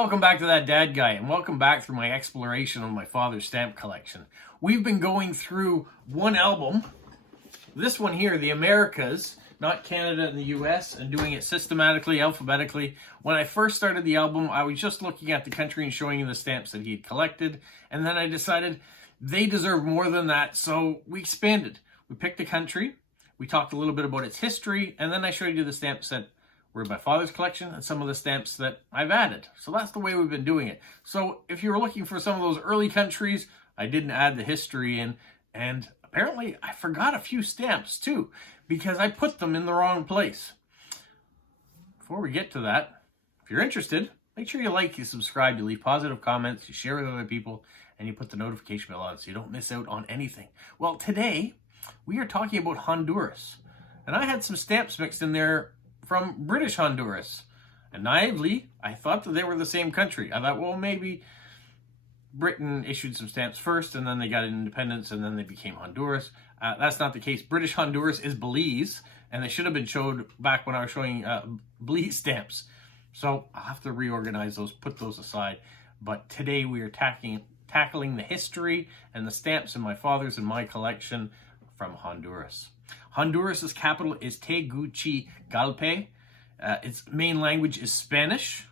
Welcome back to That Dad Guy, and welcome back through my exploration on my father's stamp collection. We've been going through one album, this one here, the Americas, not Canada and the US, and doing it systematically, alphabetically. When I first started the album, I was just looking at the country and showing him the stamps that he had collected, and then I decided they deserve more than that, so we expanded. We picked a country, we talked a little bit about its history, and then I showed you the stamps that were my father's collection and some of the stamps that I've added. So that's the way we've been doing it. So if you were looking for some of those early countries, I didn't add the history in, and apparently I forgot a few stamps too, because I put them in the wrong place. Before we get to that, if you're interested, make sure you like, you subscribe, you leave positive comments, you share with other people, and you put the notification bell on so you don't miss out on anything. Well, today we are talking about Honduras, and I had some stamps mixed in there from British Honduras. And naively, I thought that they were the same country. I thought, well, maybe Britain issued some stamps first, and then they got independence, and then they became Honduras. That's not the case. British Honduras is Belize, and they should have been showed back when I was showing Belize stamps. So I'll have to reorganize those, put those aside. But today we are tackling the history and the stamps in my father's and my collection from Honduras. Honduras' capital is Tegucigalpa. Its main language is Spanish.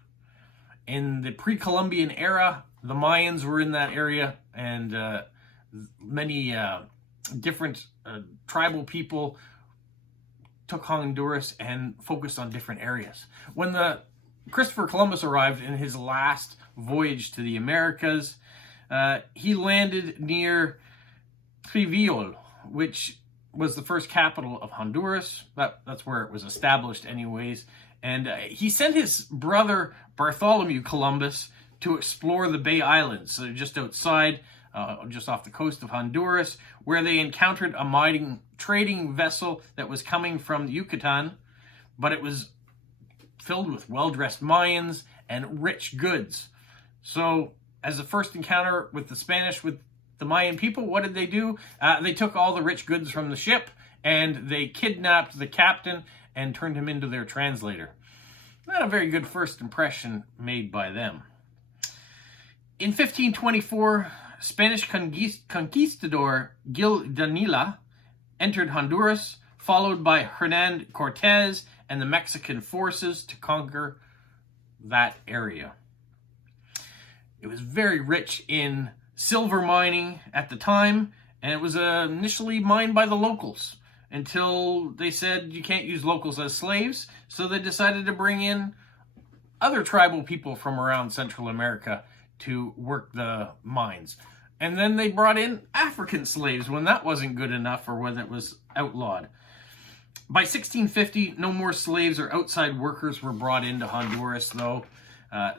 In the pre-Columbian era, the Mayans were in that area, and many different tribal people took Honduras and focused on different areas. When Christopher Columbus arrived in his last voyage to the Americas, he landed near Triviol, which was the first capital of Honduras. That's where it was established anyways. And he sent his brother Bartholomew Columbus to explore the Bay Islands, so just outside, just off the coast of Honduras, where they encountered a mining trading vessel that was coming from Yucatan, but it was filled with well-dressed Mayans and rich goods. So as the first encounter with the Spanish, with the Mayan people, what did they do? They took all the rich goods from the ship and they kidnapped the captain and turned him into their translator. Not a very good first impression made by them. In 1524, Spanish conquistador Gil Danila entered Honduras, followed by Hernan Cortez and the Mexican forces to conquer that area. It was very rich in silver mining at the time, and it was initially mined by the locals until they said you can't use locals as slaves, so they decided to bring in other tribal people from around Central America to work the mines. And then they brought in African slaves when that wasn't good enough or when it was outlawed. By 1650, no more slaves or outside workers were brought into Honduras, though.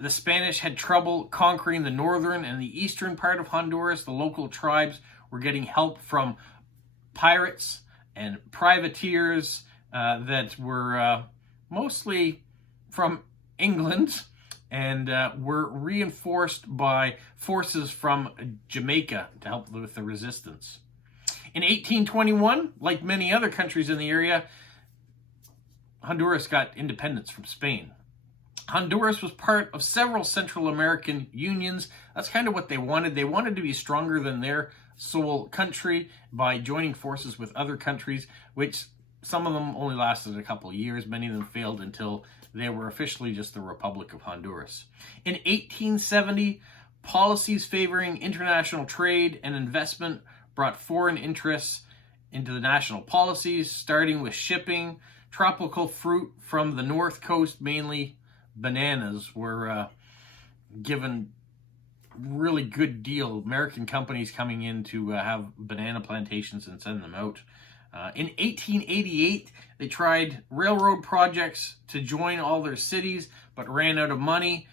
The Spanish had trouble conquering the northern and the eastern part of Honduras. The local tribes were getting help from pirates and privateers that were mostly from England and were reinforced by forces from Jamaica to help with the resistance. In 1821, like many other countries in the area, Honduras got independence from Spain. Honduras was part of several Central American unions. That's kind of what they wanted. They wanted to be stronger than their sole country by joining forces with other countries, which some of them only lasted a couple of years. Many of them failed until they were officially just the Republic of Honduras. In 1870, policies favoring international trade and investment brought foreign interests into the national policies, starting with shipping. Tropical fruit from the north coast, mainly bananas, were given really good deal. American companies coming in to have banana plantations and send them out. In 1888, they tried railroad projects to join all their cities, but ran out of money.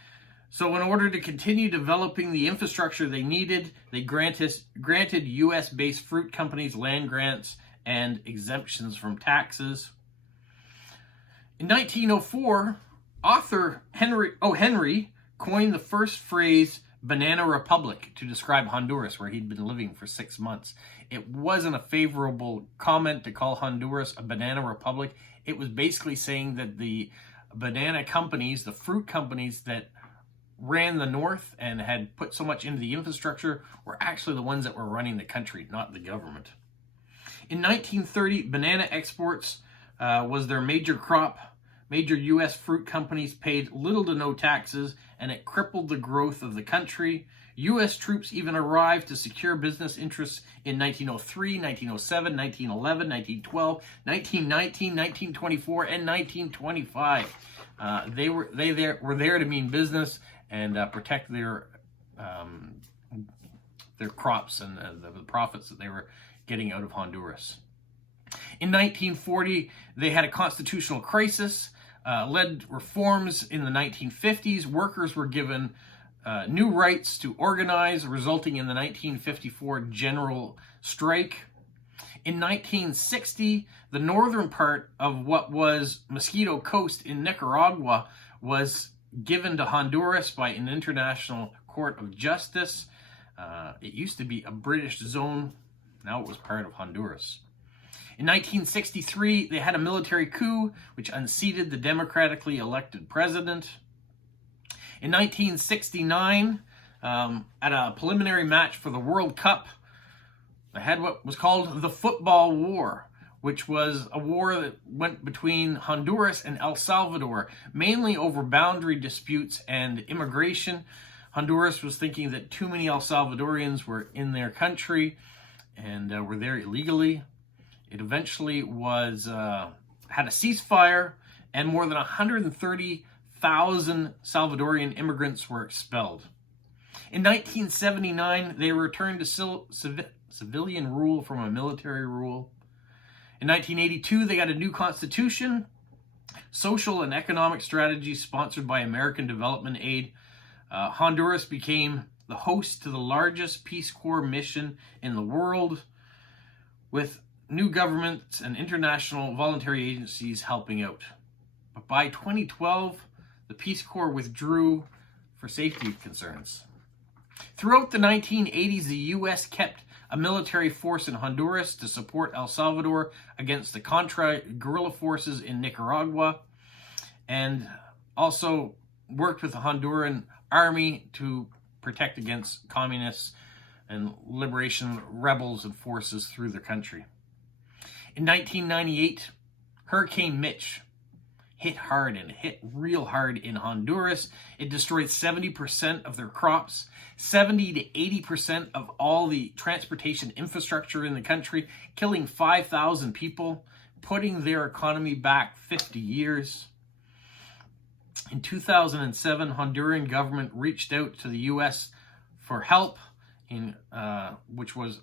So in order to continue developing the infrastructure they needed, they granted U.S.-based fruit companies land grants and exemptions from taxes. In 1904, author Henry O. Henry coined the first phrase banana republic to describe Honduras, where he'd been living for 6 months. It wasn't a favorable comment to call Honduras a banana republic. It was basically saying that the banana companies, the fruit companies that ran the North and had put so much into the infrastructure were actually the ones that were running the country, not the government. In 1930, banana exports was their major crop. Major U.S. fruit companies paid little to no taxes, and it crippled the growth of the country. U.S. troops even arrived to secure business interests in 1903, 1907, 1911, 1912, 1919, 1924, and 1925. They were there to mean business and protect their crops and the profits that they were getting out of Honduras. In 1940, they had a constitutional crisis, led reforms in the 1950s. Workers were given new rights to organize, resulting in the 1954 general strike. In 1960, the northern part of what was Mosquito Coast in Nicaragua was given to Honduras by an international court of justice. It used to be a British zone. Now it was part of Honduras. In 1963, they had a military coup, which unseated the democratically elected president. In 1969, at a preliminary match for the World Cup, they had what was called the Football War, which was a war that went between Honduras and El Salvador, mainly over boundary disputes and immigration. Honduras was thinking that too many El Salvadorians were in their country and were there illegally. It eventually was had a ceasefire, and more than 130,000 Salvadorian immigrants were expelled. In 1979, they returned to civilian rule from a military rule. In 1982, they got a new constitution, social and economic strategies sponsored by American Development Aid. Honduras became the host to the largest Peace Corps mission in the world, with new governments and international voluntary agencies helping out. But by 2012, the Peace Corps withdrew for safety concerns. Throughout the 1980s, the U.S. kept a military force in Honduras to support El Salvador against the Contra guerrilla forces in Nicaragua, and also worked with the Honduran army to protect against communists and liberation rebels and forces through the country. In 1998, Hurricane Mitch hit hard, and hit real hard in Honduras. It destroyed 70% of their crops, 70 to 80% of all the transportation infrastructure in the country, killing 5,000 people, putting their economy back 50 years. In 2007, Honduran government reached out to the U.S. for help, which was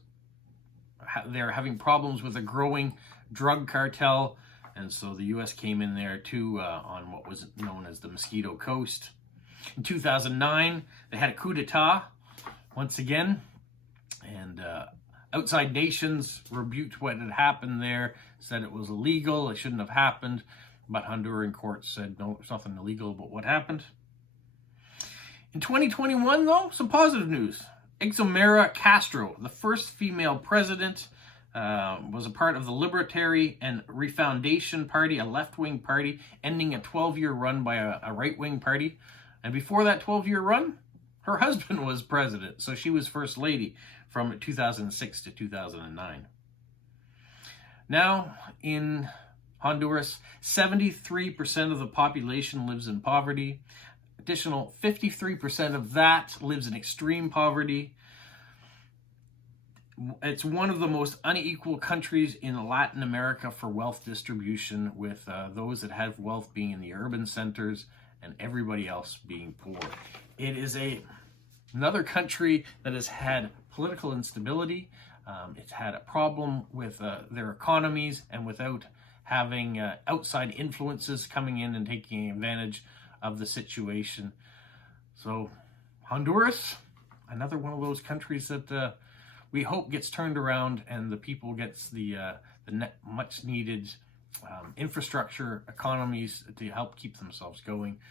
they're having problems with a growing drug cartel, and so the U.S. came in there too on what was known as the Mosquito Coast. In 2009, they had a coup d'etat once again, and outside nations rebuked what had happened there, said it was illegal, it shouldn't have happened, but Honduran courts said no, there's nothing illegal about what happened. In 2021, though, some positive news. Xiomara Castro, the first female president, was a part of the Libertarian and Refoundation Party, a left-wing party, ending a 12-year run by a right-wing party. And before that 12-year run, her husband was president, so she was first lady from 2006 to 2009. Now, in Honduras, 73% of the population lives in poverty. Additional 53% of that lives in extreme poverty. It's one of the most unequal countries in Latin America for wealth distribution, with those that have wealth being in the urban centers and everybody else being poor. It is another country that has had political instability. It's had a problem with their economies, and without having outside influences coming in and taking advantage of the situation. So Honduras, another one of those countries that we hope gets turned around and the people gets the much needed infrastructure, economies to help keep themselves going.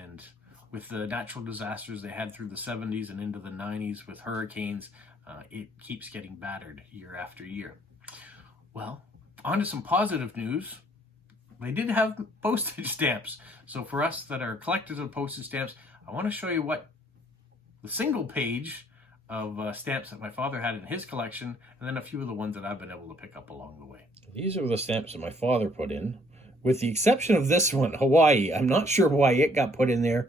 And with the natural disasters they had through the 70s and into the 90s with hurricanes, it keeps getting battered year after year. Well, on to some positive news. They did have postage stamps. So for us that are collectors of postage stamps, I want to show you what the single page of stamps that my father had in his collection, and then a few of the ones that I've been able to pick up along the way. These are the stamps that my father put in, with the exception of this one, Hawaii. I'm not sure why it got put in there.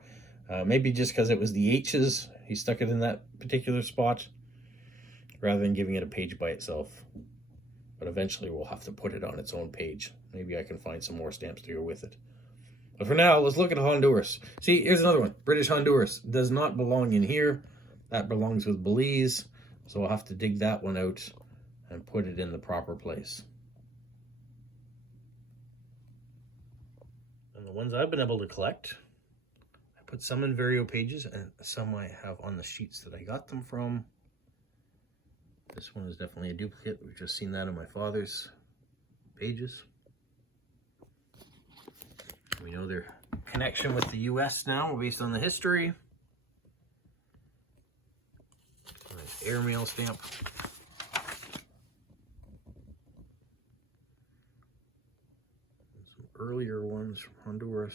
Maybe just because it was the H's. He stuck it in that particular spot rather than giving it a page by itself. But eventually we'll have to put it on its own page. Maybe I can find some more stamps to go with it. But for now, let's look at Honduras. See, here's another one. British Honduras does not belong in here. That belongs with Belize. So I'll have to dig that one out and put it in the proper place. And the ones I've been able to collect, I put some in Vario pages and some I have on the sheets that I got them from. This one is definitely a duplicate. We've just seen that in my father's pages. We know their connection with the US now based on the history. Nice airmail stamp. And some earlier ones from Honduras.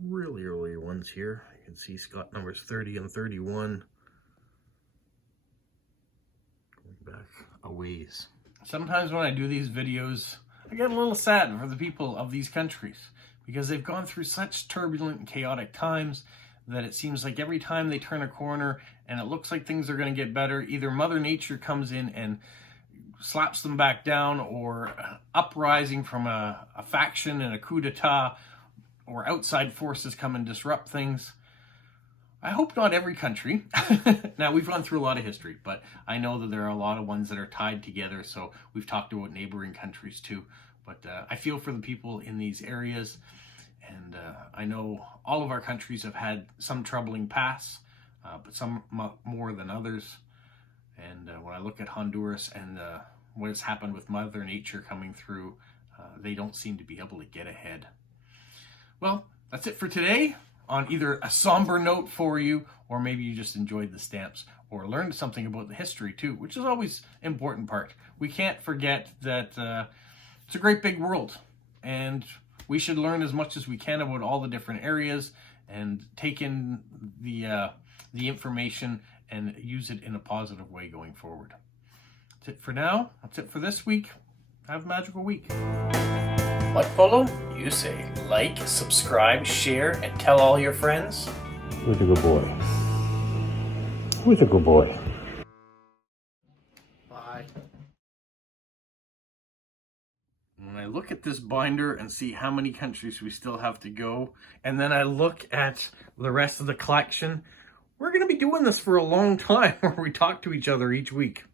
Really early ones here. You can see Scott numbers 30 and 31. Going back a ways. Sometimes when I do these videos, I get a little sad for the people of these countries because they've gone through such turbulent and chaotic times that it seems like every time they turn a corner and it looks like things are going to get better, either Mother Nature comes in and slaps them back down, or uprising from a faction and a coup d'etat, or outside forces come and disrupt things. I hope not every country. Now, we've gone through a lot of history, but I know that there are a lot of ones that are tied together, so we've talked about neighboring countries too. But I feel for the people in these areas, and I know all of our countries have had some troubling pasts, but some more than others. And when I look at Honduras and what has happened with Mother Nature coming through, they don't seem to be able to get ahead. Well, that's it for today, on either a somber note for you, or maybe you just enjoyed the stamps or learned something about the history too, which is always an important part. We can't forget that it's a great big world, and we should learn as much as we can about all the different areas and take in the information and use it in a positive way going forward. That's it for now. That's it for this week. Have a magical week. What, Polo? You say like, subscribe, share, and tell all your friends? Who's a good boy? Who's a good boy? Bye. When I look at this binder and see how many countries we still have to go, and then I look at the rest of the collection, we're going to be doing this for a long time where we talk to each other each week.